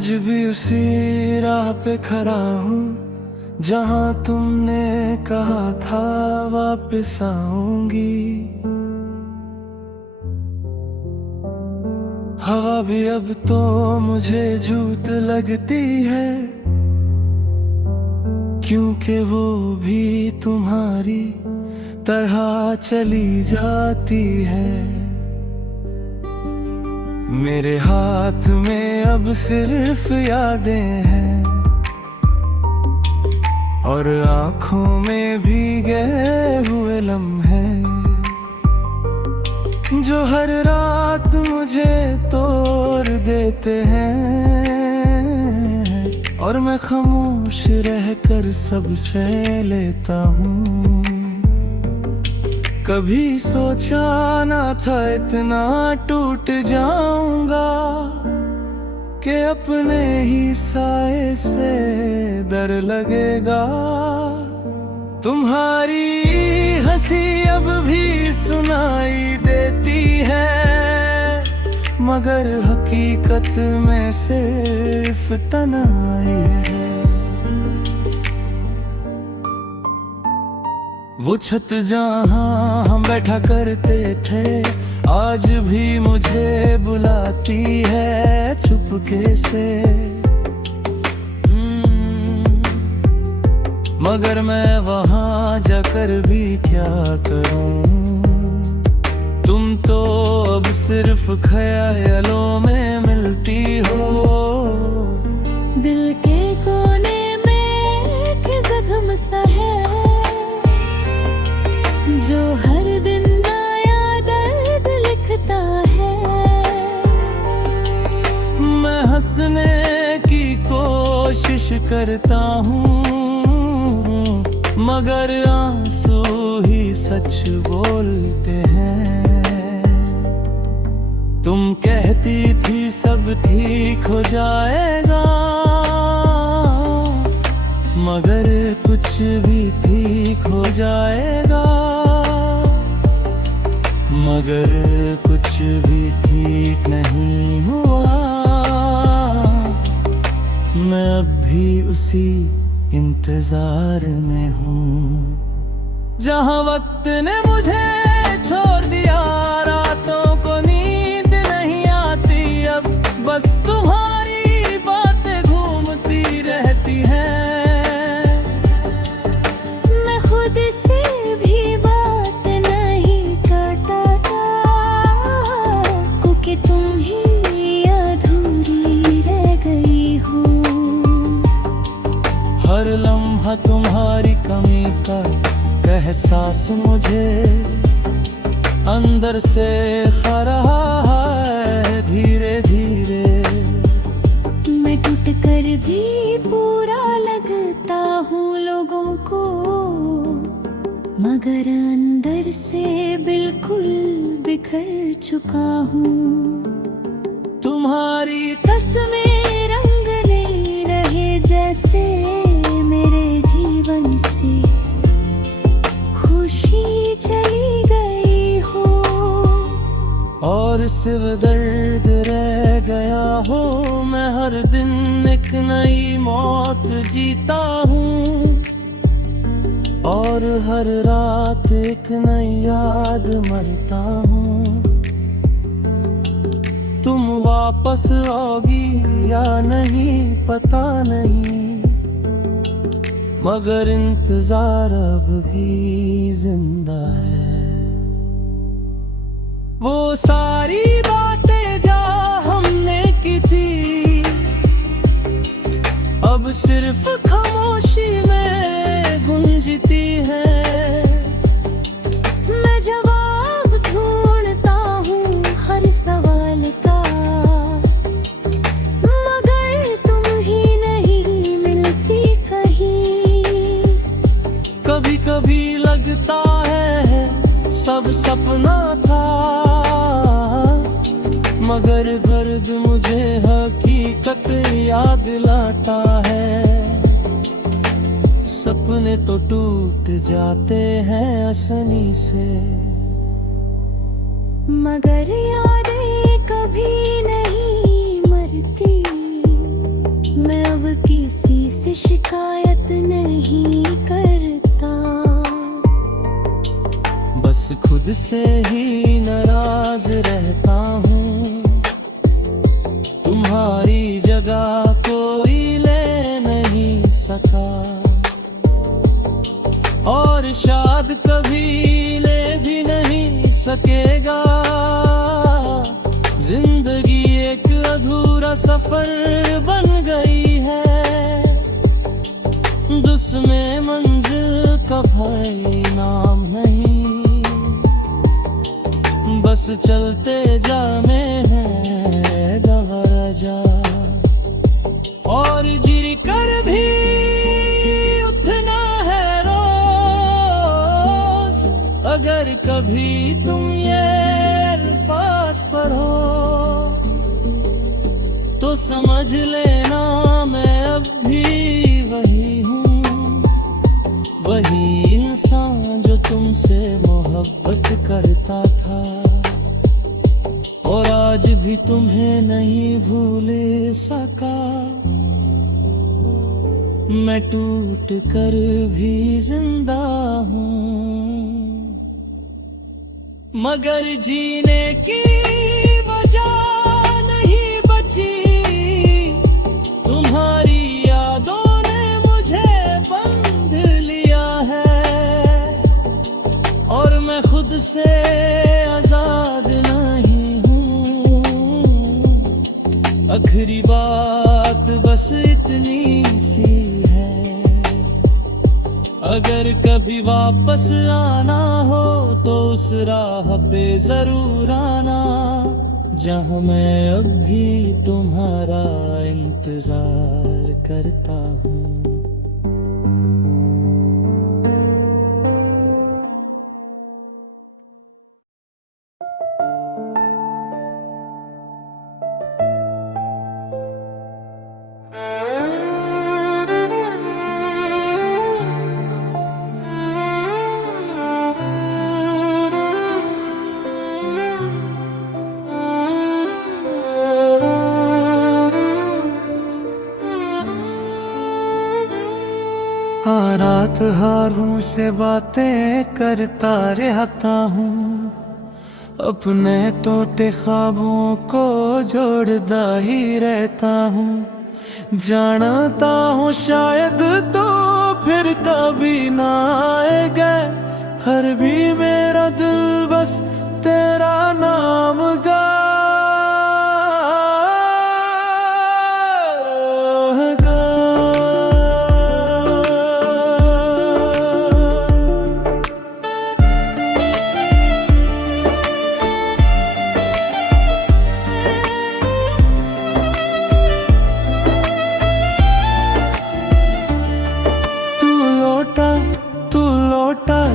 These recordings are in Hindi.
आज भी उसी राह पे खड़ा हूँ जहाँ तुमने कहा था वापस आऊंगी। हवा भी अब तो मुझे झूठ लगती है, क्योंकि वो भी तुम्हारी तरह चली जाती है। मेरे हाथ में अब सिर्फ यादें हैं और आँखों में भीगे हुए लम्हे जो हर रात मुझे तोड़ देते हैं। और मैं खामोश रहकर सबसे लेता हूँ। कभी सोचा ना था इतना टूट जाऊंगा कि अपने ही साए से डर लगेगा। तुम्हारी हंसी अब भी सुनाई देती है, मगर हकीकत में सिर्फ तन्हाई है। वो छत जहाँ हम बैठा करते थे आज भी मुझे बुलाती है चुपके से। मगर मैं वहाँ जाकर भी क्या करूँ, तुम तो अब सिर्फ ख्यालों में मिलती हो। दिल के कोने में एक जख्म सा है जो हर दिन नया दर्द लिखता है। मैं हंसने की कोशिश करता हूँ, मगर आंसू ही सच बोलते हैं। तुम कहती थी सब ठीक हो जाएगा, मगर कुछ भी ठीक हो जाएगा, मगर कुछ भी ठीक नहीं हुआ। मैं अब भी उसी इंतजार में हूँ जहाँ वक्त ने मुझे छोड़ दिया। रातों को नींद नहीं आती अब, बस तुम्हारी बातें घूमती रहती हैं। मैं खुद से भी बात नहीं करता था, क्योंकि तुम ही अधूरी रह गई हो। हर लम्हा तुम्हारी कमी का एहसास मुझे अंदर से खा रहा है धीरे धीरे। मैं टूट कर भी पूरा लगता हूँ लोगों को, मगर अंदर से बिल्कुल बिखर चुका हूँ। तुम्हारी कसमें रंग ले रहे जैसे मेरे जीवन से खुशी चली गई हो, और सिर्फ दर्द रह गया हो। मैं हर दिन एक नई मौत जीता हूँ और हर रात एक नई याद मरता हूँ। तुम वापस आओगी या नहीं पता नहीं, मगर इंतजार अब भी जिंदा है। वो सारी बातें जो हमने की थी अब सिर्फ खामोशी में गूंजती है। मैं जवाब ढूंढता हूँ हर सवाल का, मगर तुम ही नहीं मिलती कहीं। कभी कभी लगता है सब सपना था, मगर दर्द मुझे हकीकत याद लाता है। सपने तो टूट जाते हैं आसानी से, मगर यादें कभी नहीं मरती। किसी से शिकायत नहीं करता। बस खुद से ही नाराज रहता हूँ, तुम्हारी जगह कोई ले नहीं सका, और शायद कभी ले भी नहीं सकेगा। जिंदगी एक अधूरा सफर बन गई है, जिसमें मंजिल का भाई नाम नहीं, बस चलते जाने हैं दरजा, और जिर कर भी उठना है रोज। अगर कभी तुम ये अल्फाज पर हो तो समझ लेना मैं अब भी वही हूँ, वही इंसान जो तुमसे मोहब्बत करता था, और आज भी तुम्हें नहीं भूल सका। मैं टूट कर भी जिंदा हूँ, मगर जीने की वजह नहीं बची। तुम्हारी यादों ने मुझे बंध लिया है, और मैं खुद से आजाद नहीं हूँ। आखिरी बात बस इतनी सी है, अगर कभी वापस आना हो तो उस राह पे जरूर आना, जहाँ मैं अब भी तुम्हारा इंतजार करता हूँ। रात हारों से बातें करता रहता हूँ, अपने टूटे ख्वाबों को जोड़ता ही रहता हूँ। जानता हूँ शायद तो फिर कभी ना आएगा, हर भी मेरा दिल बस तेरा नाम गा।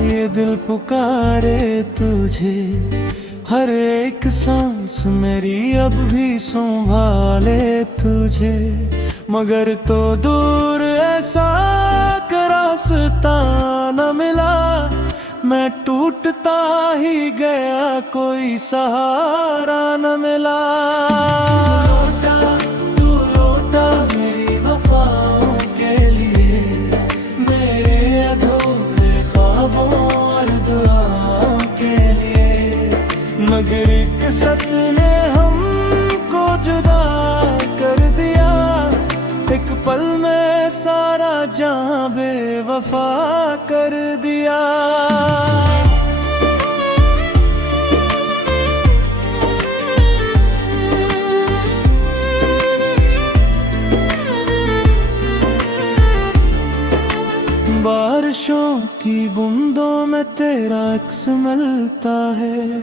ये दिल पुकारे तुझे, हर एक सांस मेरी अब भी संभाले तुझे, मगर तो दूर ऐसा रास्ता न मिला। मैं टूटता ही गया, कोई सहारा न मिला। तू लौटा मेरी वफाओं के लिए, मेरे अधूरे ख्वाबों और दुआओं के लिए, मगर एक सच ने हमको जुदा कर दिया। एक पल में सारा जहां बेवफा कर दिया। बारिशों की बूंदों में तेरा अक्स मिलता है,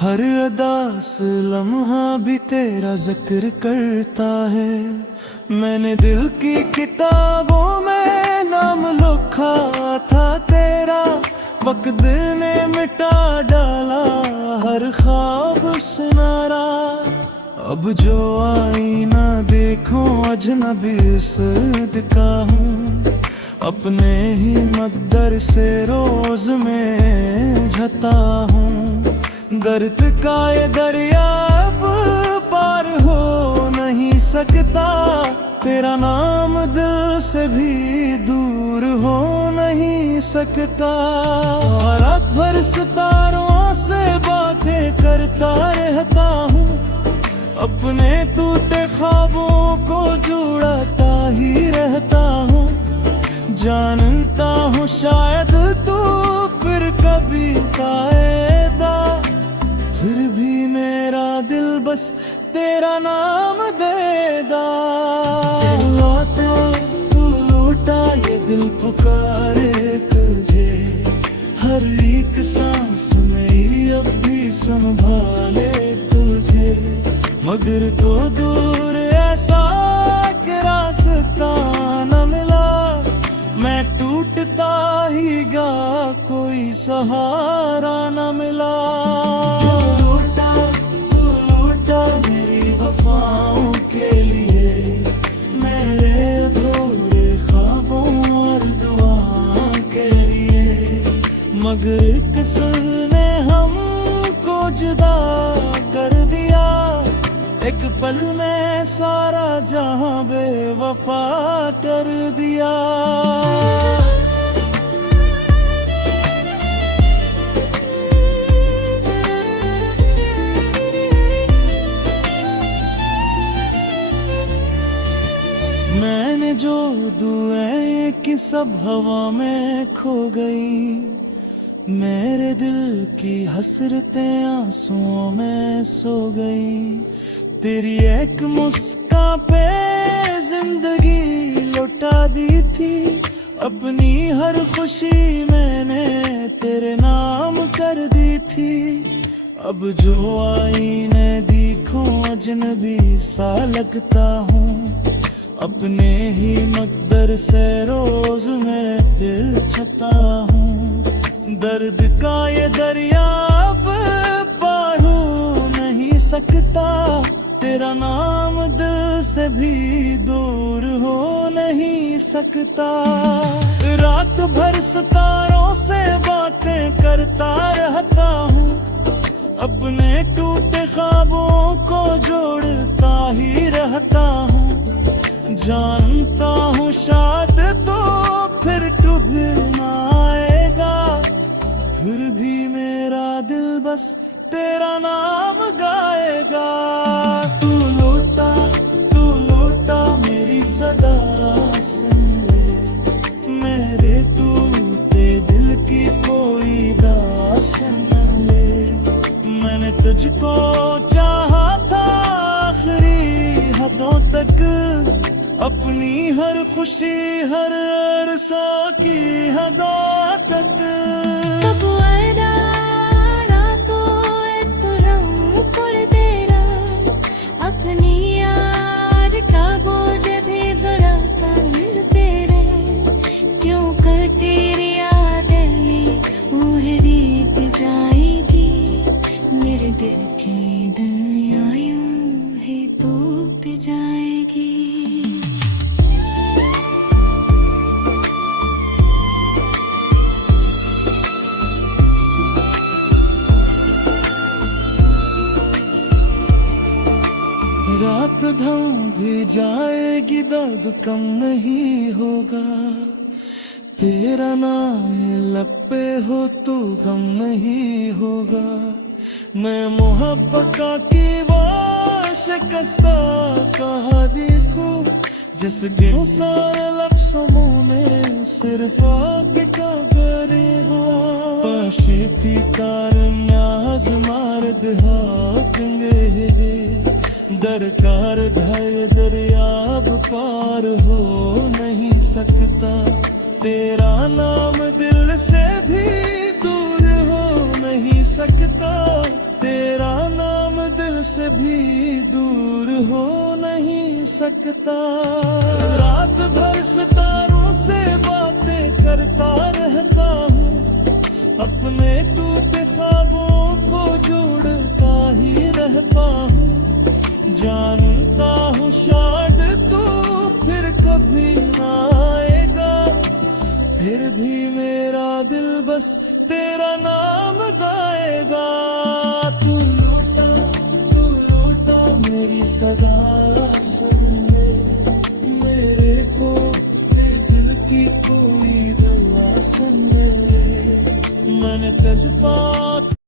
हर अदास लम्हा भी तेरा जिक्र करता है। मैंने दिल की किताबों में नाम लिखा था तेरा, वक्त ने मिटा डाला हर ख्वाब सुनारा। अब जो आईना देखूं अजनबी सदका हूँ, अपने ही मकदर से रोज में झता हूँ। दर्द का ये दरिया अब पार हो नहीं सकता, तेरा नाम दिल से भी दूर हो नहीं सकता। रात भर सितारों से बातें करता रहता हूँ, अपने टूटे ख्वाबों को जुड़ाता ही रहता हूँ। जानता हूँ शायद तू फिर कभी आएगा, फिर भी मेरा दिल बस तेरा नाम देगा। तू लौटा ये दिल पुकारे तुझे, हर एक सांस मेरी अब भी संभाले तुझे। मगर तो दूर ऐसा कि रास्ता न मिला, मैं टूटता ही गा कोई सहारा न मिला। तू लौटा मेरी वफाओं के लिए, मेरे अधूरे ख्वाबों और दुआ के लिए। मगर किस्मत ने हमको जुदा कर दिया, एक पल में सारा जहां बेवफा कर दिया। मैंने जो दुआएं की सब हवा में खो गई, मेरे दिल की हसरतें आंसुओं में सो गई। तेरी एक मुस्कान पे जिंदगी लौटा दी थी, अपनी हर खुशी मैंने तेरे नाम कर दी थी। अब जो आईने देखूं अजनबी सा लगता हूँ, अपने ही मकदर से रोज मैं दिल छता हूँ। दर्द का ये दरिया अब पार हो नहीं सकता, तेरा नाम दिल से भी दूर हो नहीं सकता। रात भर सितारों से बातें करता रहता हूँ, अपने टूटे ख्वाबों को जोड़ता ही रहता हूँ। जानता हूँ शायद तो फिर कभी ना आएगा, फिर भी मेरा दिल बस तेरा नाम गाएगा। तू लौटा मेरी सदा सुन ले, मेरे टूटे दिल की कोई दास न ले। मैंने तुझको चाहा था आखिरी हदों तक, अपनी हर खुशी हर अरसा की हदों तक। तब वायदा रातों एक रंग कर तेरा, अपनी यार का बोझ भी जरा कम तेरे। क्यों कर तेरी यादें उहरी पे जाएगी, मेरे दिल की दुनिया यूं ही तो पे जाएगी। रात धम भी जाएगी, दर्द कम नहीं होगा। तेरा नाम लब पे हो तो गम नहीं होगा। मैं मोहब्बत की वो शिकस्ता कहा देखूं, जिस दिन सारे लफ्ज़ों में सिर्फ आग का करे हो। पाशे थी कारन्याज मार्द हाकंगे, दरकार धैर्य दरियाब पार हो नहीं सकता। तेरा नाम दिल से भी दूर हो नहीं सकता, तेरा नाम दिल से भी दूर हो नहीं सकता। रात भर सितारों से बातें करता रहता हूँ, अपने टूटे ख्वाबों को जोड़ता ही रहता हूँ। जानता हूँ शायद तू फिर कभी ना आएगा, फिर भी मेरा दिल बस तेरा नाम गाएगा। तू लौटा मेरी सदा सुन लजपात